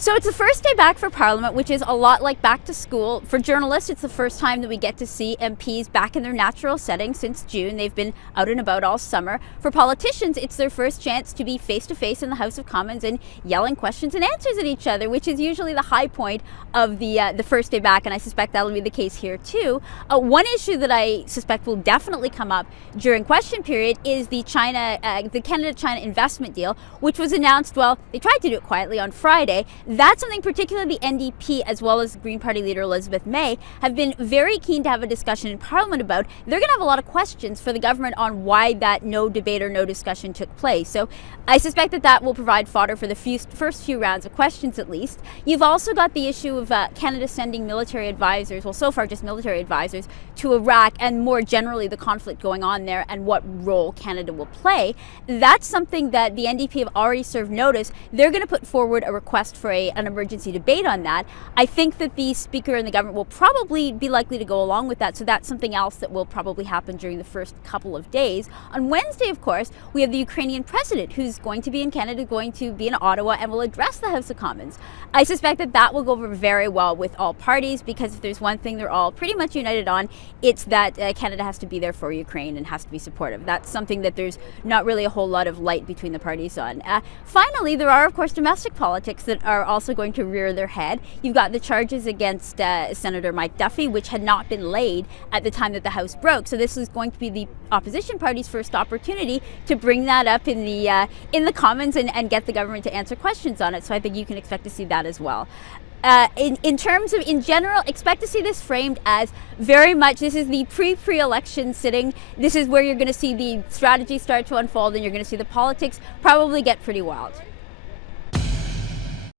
So it's the first day back for Parliament, which is a lot like back to school. For journalists, it's the first time that we get to see MPs back in their natural setting since June. They've been out and about all summer. For politicians, it's their first chance to be face-to-face in the House of Commons and yelling questions and answers at each other, which is usually the high point of the first day back, and I suspect that'll be the case here too. One issue that I suspect will definitely come up during question period is the Canada-China investment deal, which was announced, well, they tried to do it quietly on Friday. That's something particularly the NDP as well as Green Party leader Elizabeth May have been very keen to have a discussion in Parliament about. They're going to have a lot of questions for the government on why that no debate or no discussion took place. So I suspect that will provide fodder for the first few rounds of questions at least. You've also got the issue of Canada sending military advisors, well so far just military advisors, to Iraq, and more generally the conflict going on there and what role Canada will play. That's something that the NDP have already served notice. They're going to put forward a request for an emergency debate on that. I think that the Speaker and the government will probably be likely to go along with that, so that's something else that will probably happen during the first couple of days. On Wednesday, of course, we have the Ukrainian president who's going to be in Canada, going to be in Ottawa, and will address the House of Commons. I suspect that will go over very well with all parties, because if there's one thing they're all pretty much united on, it's that Canada has to be there for Ukraine and has to be supportive. That's something that there's not really a whole lot of light between the parties on. Finally, there are, of course, domestic politics that are also going to rear their head. You've got the charges against Senator Mike Duffy, which had not been laid at the time that the House broke. So this is going to be the opposition party's first opportunity to bring that up in the Commons and get the government to answer questions on it. So I think you can expect to see that as well. In terms of, in general, expect to see this framed as very much, this is the pre-election sitting. This is where you're going to see the strategy start to unfold, and you're going to see the politics probably get pretty wild.